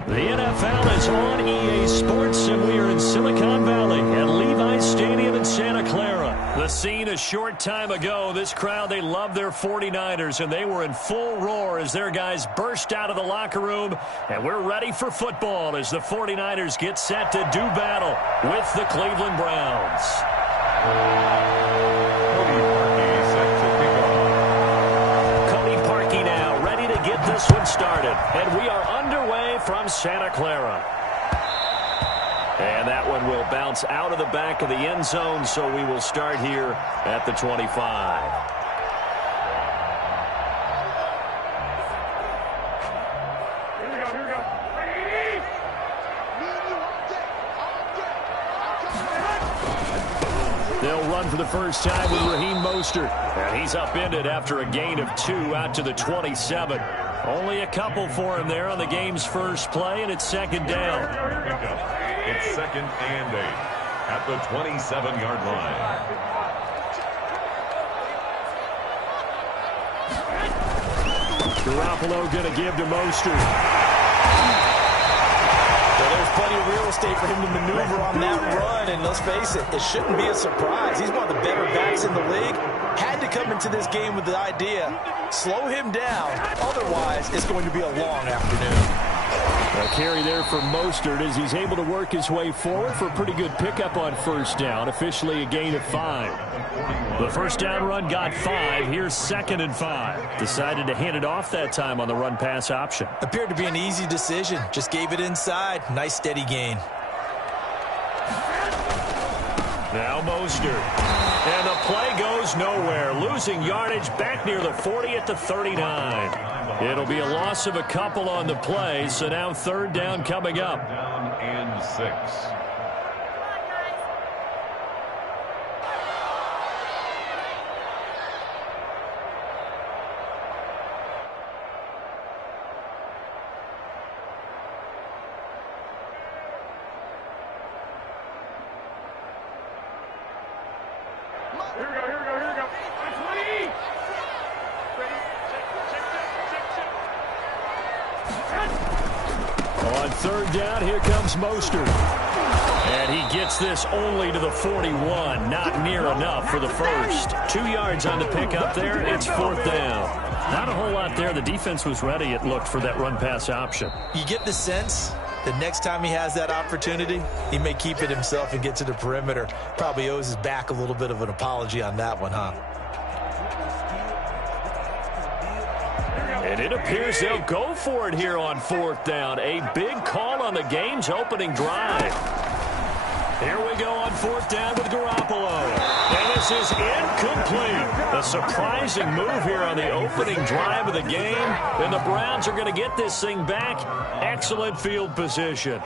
The NFL is on EA Sports, and we are in Silicon Valley at Levi's Stadium in Santa Clara. The scene a short time ago. This crowd, they love their 49ers, and they were in full roar as their guys burst out of the locker room. And we're ready for football as the 49ers get set to do battle with the Cleveland Browns. Cody Parkey now ready to get this one started. And we are underway from Santa Clara. And that one will bounce out of the back of the end zone, so we will start here at the 25. They'll run for the first time with Raheem Mostert. And he's upended after a gain of 2 out to the 27. Only a couple for him there on the game's first play, and it's second down. It's 2nd and 8 at the 27-yard line. Garoppolo going to give to Mostert. Well, there's plenty of real estate for him to maneuver on that run, and let's face it, it shouldn't be a surprise. He's one of the better backs in the league. Had to come into this game with the idea, slow him down, otherwise it's going to be a long afternoon. A carry there for Mostert as he's able to work his way forward for a pretty good pickup on first down, officially a gain of 5. The first down run got 5. Here's 2nd and 5. Decided to hand it off that time on the run-pass option. Appeared to be an easy decision. Just gave it inside. Nice steady gain. Now Mostert. And the play goes nowhere. Losing yardage back near the 40 at the 39. It'll be a loss of a couple on the play, so now third down coming up. Down and 6. Here we go. On 20. On third down, here comes Mostert. And he gets this only to the 41. Not near enough for the first. 2 yards on the pickup there. It's 4th down. Not a whole lot there. The defense was ready, it looked, for that run-pass option. You get the sense that next time he has that opportunity, he may keep it himself and get to the perimeter. Probably owes his back a little bit of an apology on that one, huh? And it appears they'll go for it here on 4th down. A big call on the game's opening drive. Here we go on 4th down with Garoppolo. And this is incomplete. A surprising move here on the opening drive of the game. And the Browns are going to get this thing back. Excellent field position.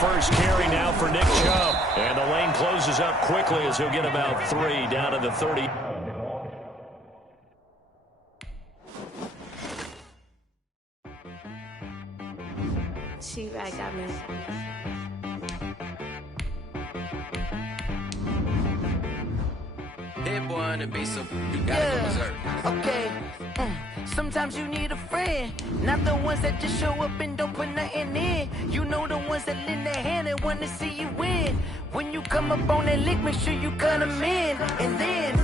First carry now for Nick Chubb. And the lane closes up quickly as he'll get about 3 down to the 30. She-Rag got me. Hit boy on the beat, so you gotta go berserk. Okay. Sometimes you need a friend, not the ones that just show up and don't put nothing in. You know the ones that lend their hand and want to see you win. When you come up on that lick, make sure you cut them in. And then,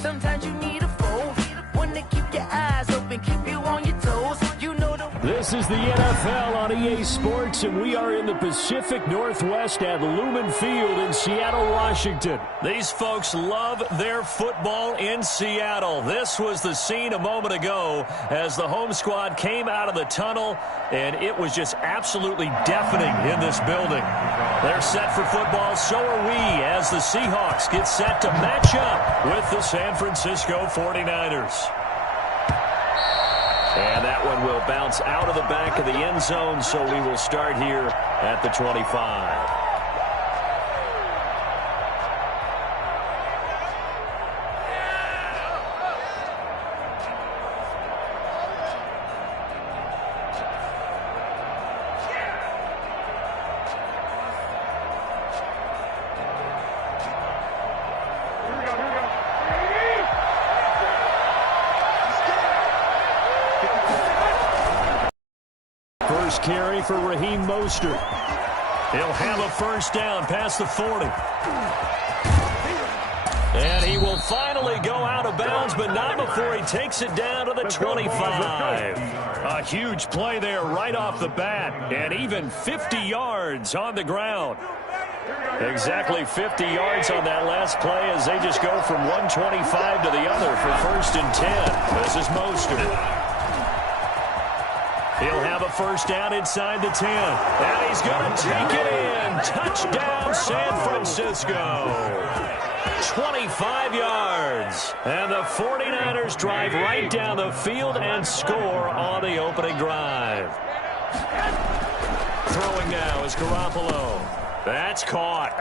sometimes you need a foe, one to keep your eyes open, keep you on your toes. You know the... This is the NFL on EA Sports, and we are in the Pacific Northwest at Lumen Field in Seattle, Washington. These folks love their football in Seattle. This was the scene a moment ago as the home squad came out of the tunnel, and it was just absolutely deafening in this building. They're set for football, so are we, as the Seahawks get set to match up with the San Francisco 49ers. And that one will bounce out of the back of the end zone, so we will start here at the 25. carry for Raheem Mostert. He'll have a first down past the 40. And he will finally go out of bounds, but not before he takes it down to the 25. A huge play there right off the bat, and even 50 yards on the ground. Exactly 50 yards on that last play as they just go from 125 to the other for first and 10. This is Mostert. He'll have a first down inside the 10. And he's going to take it in. Touchdown, San Francisco. 25 yards. And the 49ers drive right down the field and score on the opening drive. Throwing now is Garoppolo. That's caught.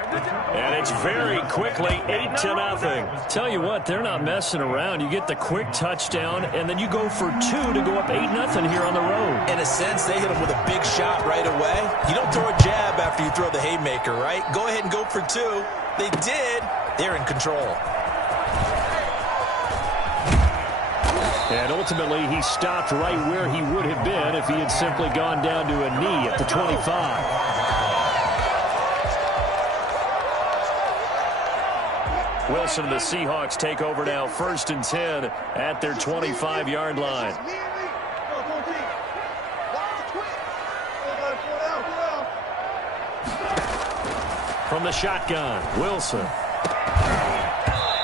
And it's very quickly 8-0. Tell you what, they're not messing around. You get the quick touchdown, and then you go for 2 to go up 8-0 here on the road. In a sense, they hit him with a big shot right away. You don't throw a jab after you throw the haymaker, right? Go ahead and go for 2. They did. They're in control. And ultimately, he stopped right where he would have been if he had simply gone down to a knee at the 25. Wilson and the Seahawks take over now, first and 10 at their 25-yard line. From the shotgun, Wilson.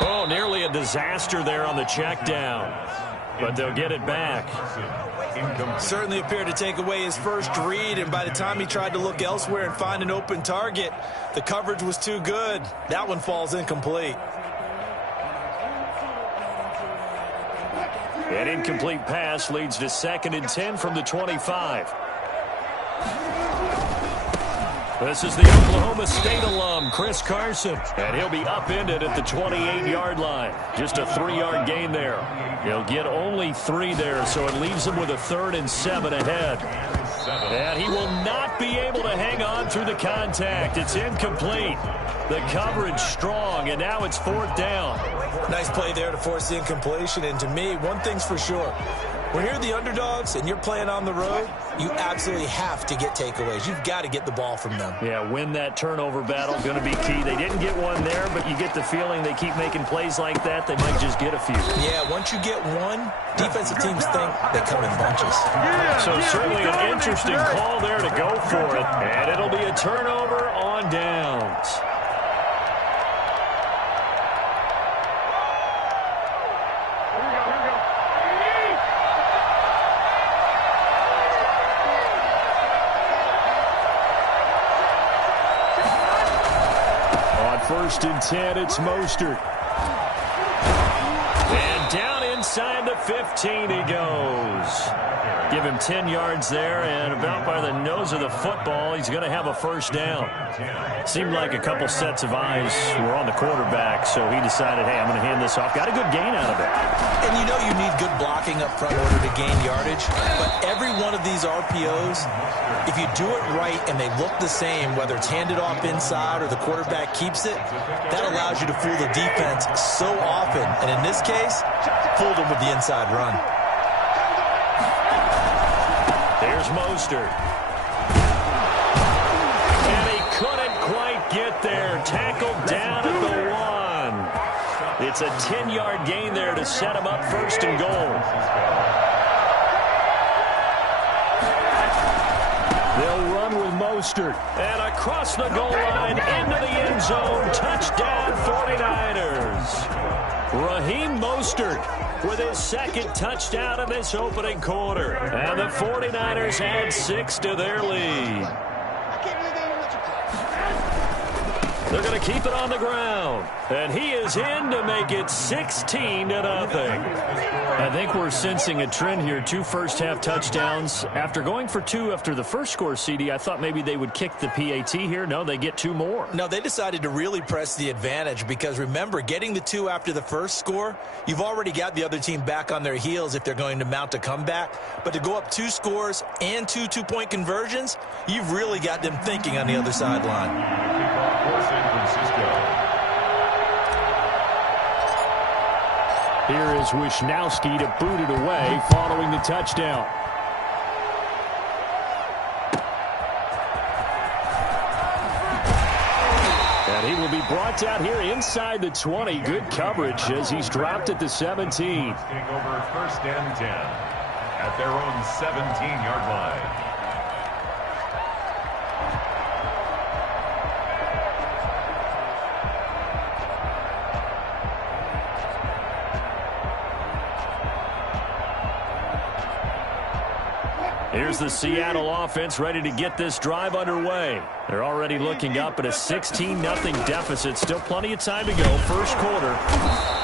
Oh, nearly a disaster there on the check down, but they'll get it back. Certainly appeared to take away his first read, and by the time he tried to look elsewhere and find an open target, the coverage was too good. That one falls incomplete. An incomplete pass leads to second and 10 from the 25. This is the Oklahoma State alum, Chris Carson, and he'll be upended at the 28-yard line. Just a 3-yard gain there. He'll get only 3 there, so it leaves him with a 3rd and 7 ahead. And he will not be able to hang on through the contact. It's incomplete. The coverage strong, and now it's 4th down. Nice play there to force the incompletion, and to me, one thing's for sure. When you're the underdogs and you're playing on the road, you absolutely have to get takeaways. You've got to get the ball from them. Yeah, win that turnover battle, going to be key. They didn't get one there, but you get the feeling they keep making plays like that, they might just get a few. Yeah, once you get one, defensive teams think they come in bunches. So certainly an interesting call there to go for it, and it'll be a turnover on downs. First and 10, it's Mostert. And down inside the 15 he goes. Give him 10 yards there, and about by the nose of the football, he's going to have a first down. Seemed like a couple sets of eyes were on the quarterback, so he decided, hey, I'm going to hand this off. Got a good gain out of it. And you know you need good blocking up front in order to gain yardage, but every one of these RPOs, if you do it right and they look the same, whether it's handed off inside or the quarterback keeps it, that allows you to fool the defense so often. And in this case, fooled them with the inside run. There's Mostert. And he couldn't quite get there. Tackled down at the 1. It's a 10-yard gain there to set him up first and goal. They'll run with Mostert. And across the goal line into the end zone. Touchdown 49ers. Raheem Mostert with his second touchdown in this opening quarter. And the 49ers add 6 to their lead. They're going to keep it on the ground. And he is in to make it 16-0. I think we're sensing a trend here. 2 first-half touchdowns. After going for 2 after the first score, CD, I thought maybe they would kick the PAT here. No, they get 2 more. No, they decided to really press the advantage because, remember, getting the 2 after the first score, you've already got the other team back on their heels if they're going to mount a comeback. But to go up 2 scores and 2 two-point conversions, you've really got them thinking on the other sideline. Here is Wisnowski to boot it away following the touchdown. brought down here inside the 20. Good coverage as he's dropped at the 17. Take over first and 10 at their own 17-yard line. Here's the Seattle offense ready to get this drive underway. They're already looking up at a 16-0 deficit. Still plenty of time to go, first quarter.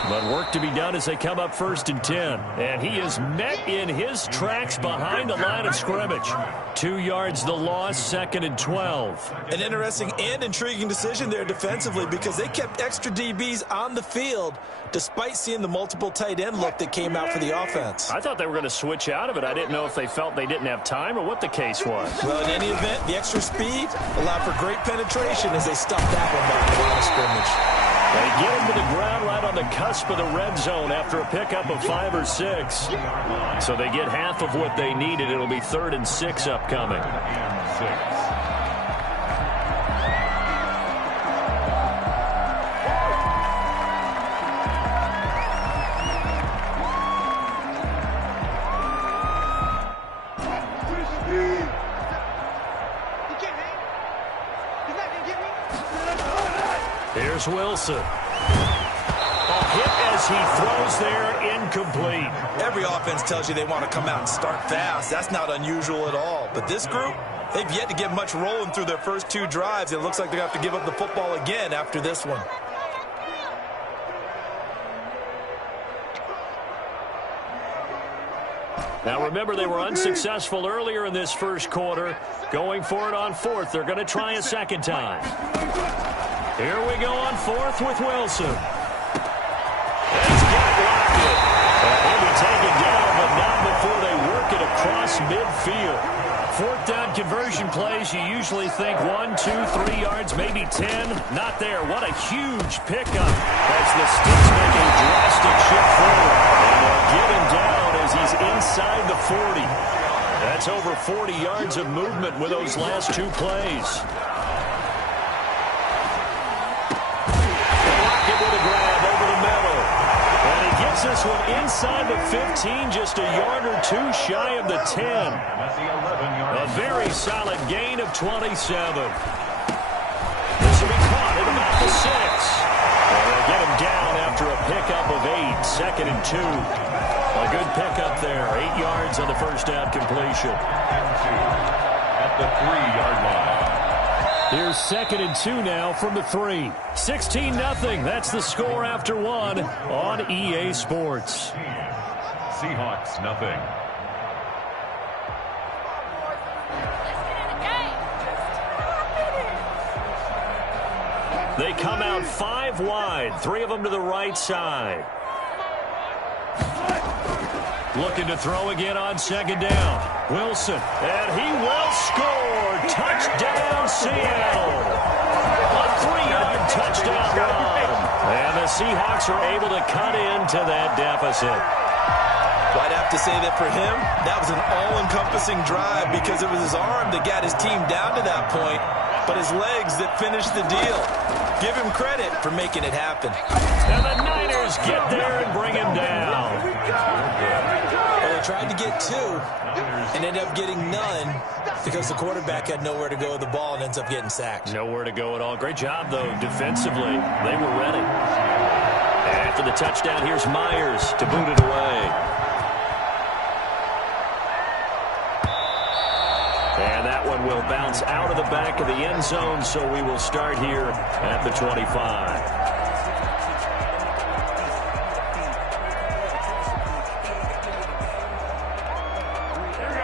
But work to be done as they come up first and 10. And he is met in his tracks behind the line of scrimmage. 2 yards the loss, second and 12. An interesting and intriguing decision there defensively because they kept extra DBs on the field despite seeing the multiple tight end look that came out for the offense. I thought they were going to switch out of it. I didn't know if they felt they didn't have time or what the case was. Well, in any event, the extra speed allowed for great penetration as they stuffed that one behind the line of scrimmage. They get him to the ground right on the cusp of the red zone after a pickup of 5 or 6. So they get half of what they needed. It'll be 3rd and 6 upcoming. Here's Wilson. A hit as he throws there, incomplete. Every offense tells you they want to come out and start fast. That's not unusual at all. But this group, they've yet to get much rolling through their first 2 drives. It looks like they're going to have to give up the football again after this one. Now remember, they were unsuccessful earlier in this first quarter. Going for it on 4th. They're going to try a second time. Here we go on 4th with Wilson. That's got Lockett. He'll be taken down, but not before they work it across midfield. 4th down conversion plays, you usually think 1, 2, 3 yards, maybe 10. Not there. What a huge pickup as the Sticks make a drastic shift forward. And they'll get him down as he's inside the 40. That's over 40 yards of movement with those last 2 plays. This one inside the 15, just a yard or 2 shy of the 10. A very solid gain of 27. This will be caught at about the 6. And they'll get him down after a pickup of 8, 2nd and 2. A good pickup there, 8 yards on the first down completion. At the 3-yard line. Here's 2nd and 2 now from the 3. 16-0. That's the score after 1 on EA Sports. Seahawks, nothing. They come out 5 wide, 3 of them to the right side. Looking to throw again on 2nd down. Wilson, and he will score. Touchdown, Seattle. A 3-yard touchdown run. And the Seahawks are able to cut into that deficit. Well, I'd have to say that for him, that was an all-encompassing drive because it was his arm that got his team down to that point, but his legs that finished the deal. Give him credit for making it happen. And the Niners get there and bring him down. Well, they tried to get 2 and ended up getting none because the quarterback had nowhere to go with the ball and ends up getting sacked. Nowhere to go at all. Great job, though, defensively. They were ready. And after the touchdown, here's Myers to boot it away. And that one will bounce out of the back of the end zone, so we will start here at the 25.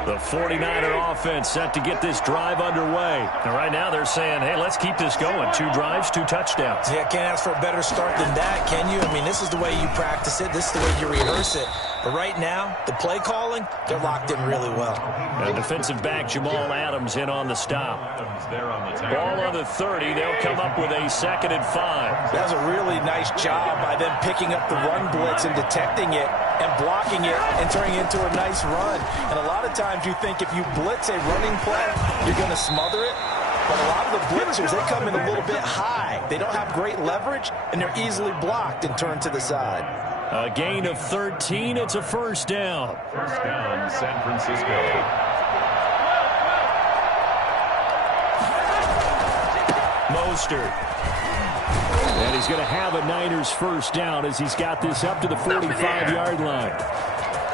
The 49er offense set to get this drive underway. And right now they're saying, hey, let's keep this going. 2 drives, 2 touchdowns. Yeah, can't ask for a better start than that, can you? I mean, this is the way you practice it. This is the way you rehearse it. But right now, the play calling, they're locked in really well. And defensive back Jamal Adams in on the stop. Ball on the 30. They'll come up with a 2nd and 5. That was a really nice job by them picking up the run blitz and detecting it and blocking it and turning it into a nice run. And a lot of times you think if you blitz a running play, you're going to smother it. But a lot of the blitzers, they come in a little bit high. They don't have great leverage, and they're easily blocked and turned to the side. A gain of 13. It's a first down. First down, San Francisco. Mostert. And he's going to have a Niners first down as he's got this up to the 45-yard line.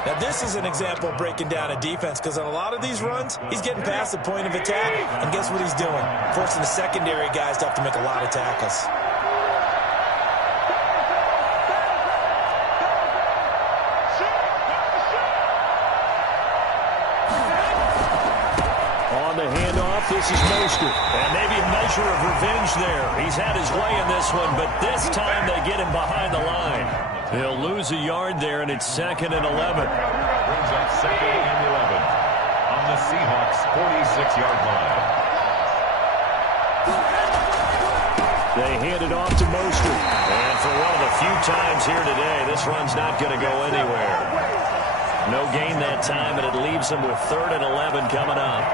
Now, this is an example of breaking down a defense, because on a lot of these runs, he's getting past the point of attack, and guess what he's doing? Forcing the secondary guys to have to make a lot of tackles. On the handoff, this is Mostert. And maybe a measure of revenge there. He's had his way in this one, but this time they get him behind the line. He'll lose a yard there, and it's 2nd and 11. Brings up 2nd and 11 on the Seahawks' 46-yard line. They hand it off to Mostert. And for one of the few times here today, this run's not going to go anywhere. No gain that time, and it leaves them with 3rd and 11 coming up.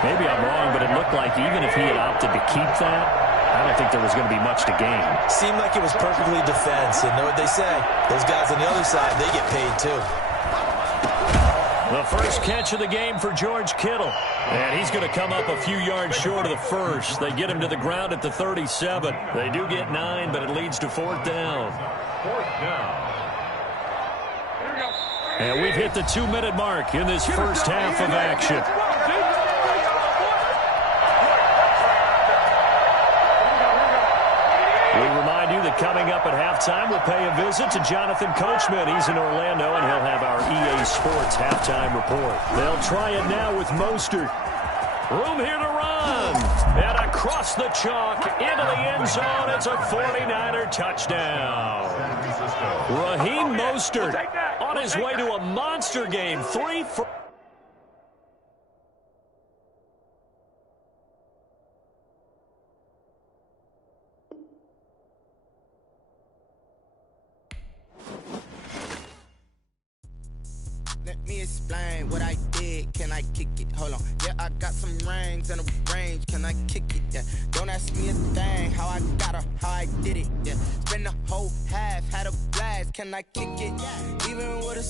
Maybe I'm wrong, but it looked like even if he had opted to keep that, I don't think there was going to be much to gain. Seemed like it was perfectly defense. You know what they say? Those guys on the other side, they get paid too. The first catch of the game for George Kittle. And he's going to come up a few yards short of the first. They get him to the ground at the 37. They do get 9, but it leads to 4th down. 4th down. And we've hit the 2-minute mark in this first half of action. We remind you that coming up at halftime, we'll pay a visit to Jonathan Coachman. He's in Orlando, and he'll have our EA Sports halftime report. They'll try it now with Mostert. Room here to run. And across the chalk into the end zone. It's a 49er touchdown. Raheem Mostert on his way to a monster game. 3 for... Let me explain what I did. Can I kick it? Hold on. Yeah, I got some rings and a range. Can I kick it? Yeah. Don't ask me a thing. How I got her, how I did it. Yeah. Spend the whole half, had a blast. Can I kick it? Even with a